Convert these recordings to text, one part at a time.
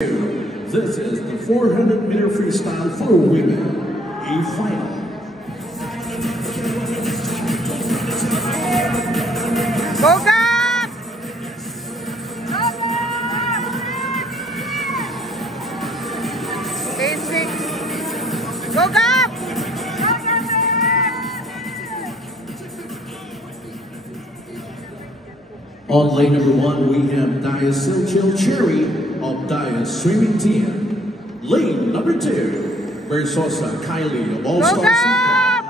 This is the 400-meter freestyle for women, a final. Go Gab! Lane 6. Go Gab! On lane number 1, we have Dia Silchil Cherry of Dia Swimming Team. Lane number 2, Versosa Kylie of All Star Cycling.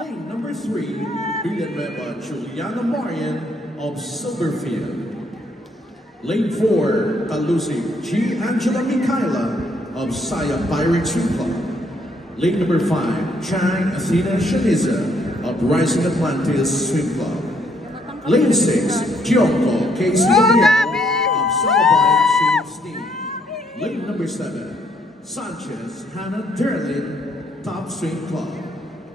Lane number 3, Villanueva Juliana Marian of Silverfield. Lane 4, Talusi G. Angela Michaela of Saya Pirate Swim Club. Lane number 5, Chang Athena Shaniza of Rising Atlantis Swim Club. Lane 6, Gionco Casey of Salabite Swim Steam. Lane number 7, Sanchez Hannah Derlin, Top Swim Club.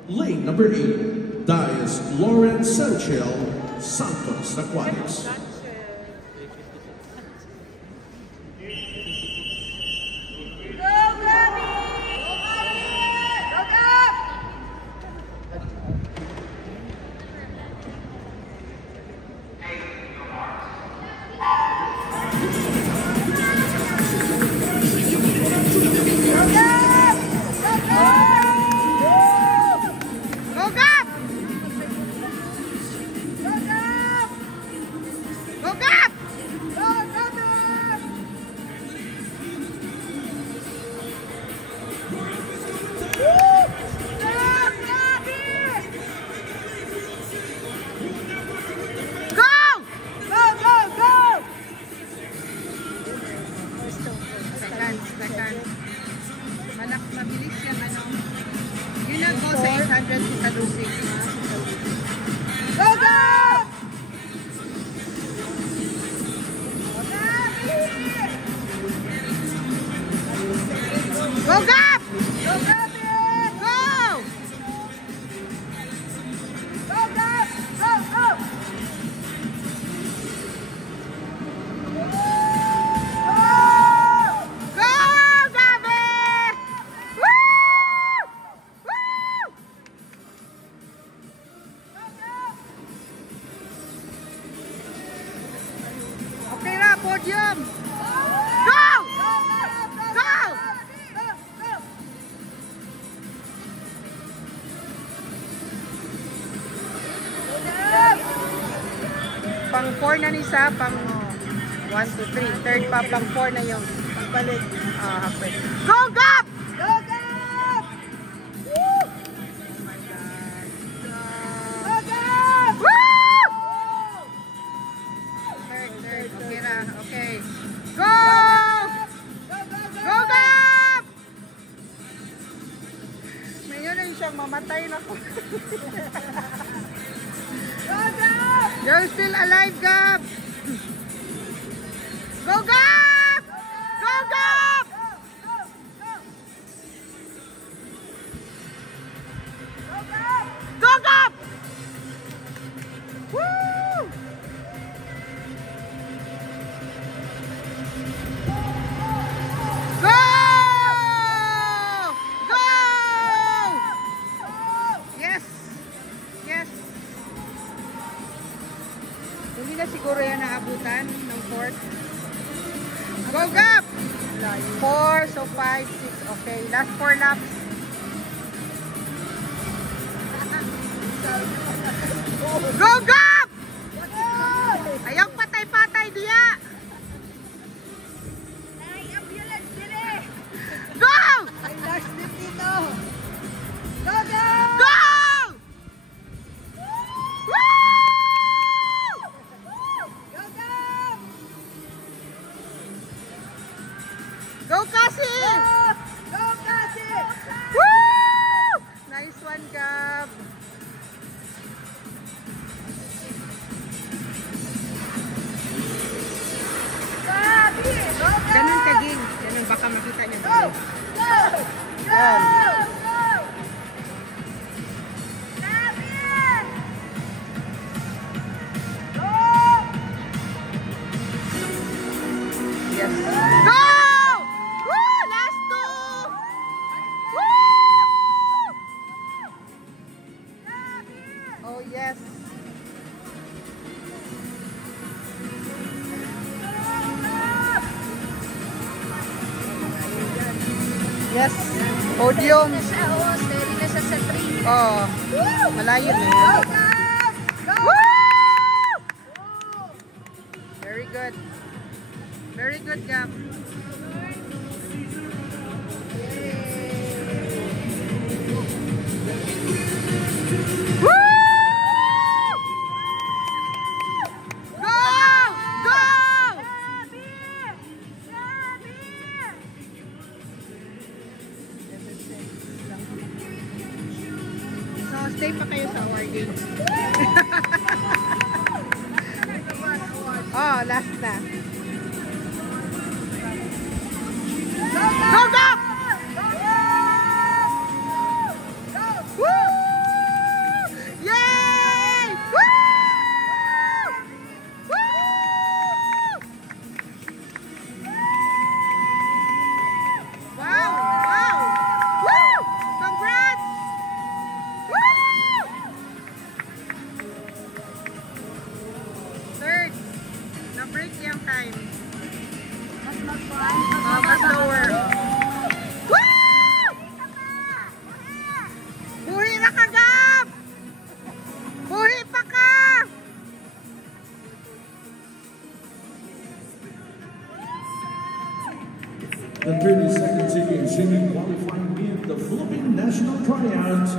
Lane number 8, Dias Lauren Selchel, Santos Aquatics. Mabilis yung ano. Yun ang go sa 800 si Talusi. Go, go! Go, Gab! Go, Gab! Go! Go, Gab! Go, go! Podium! Go! Go! Pang 4 na ni Sa, pang 1, 2, 3. Third pa, pang 4 na yung pagbalik. Halfway. Go, Gab! Go, Gab! Woo! Oh my God. Go, Gab! Woo! Third. Okay na. Okay. Go! Go, Gab! Ngayon na siyang mamatay na ko. Go, Gab! You're still alive, Gab! Go, Gab! Go, Gab! Go, Gab! Woo! Go! Go! Yes! Yes! Hindi na siguro yan naabutan ng 4th. Go, Gab! 4, so 5, 6. Okay, last 4 laps. Go, Gab! Ayaw patay-patay diya! Go! Ay, last dip dito. Go, go! Go! Woo! Go, go! Go, Cassie! Go, Cassie! Woo! Nice one, Gab. Ganun ka, Ging. Ganun, baka makita niya. Go! Go! Go! Go! Yes. Go! Yes. Podium. Steady na siya sa 3. Oh. Malayo na Go, yan. Gab! Go! Woo! Very good. Very good, Gab. Woo! Go! Go! So, stay pa kayo sa awarding. Oh, last na. Go, go! Woo! Yay! Woo! Woo! Wow! Wow! Woo! Congrats! Woo! Third. Na-break yung time. Mas lower. Woo! Buhi na ka, Gab! Buhi pa ka! The 32nd City and Swimming qualifying meet, the Philippine National Tryout.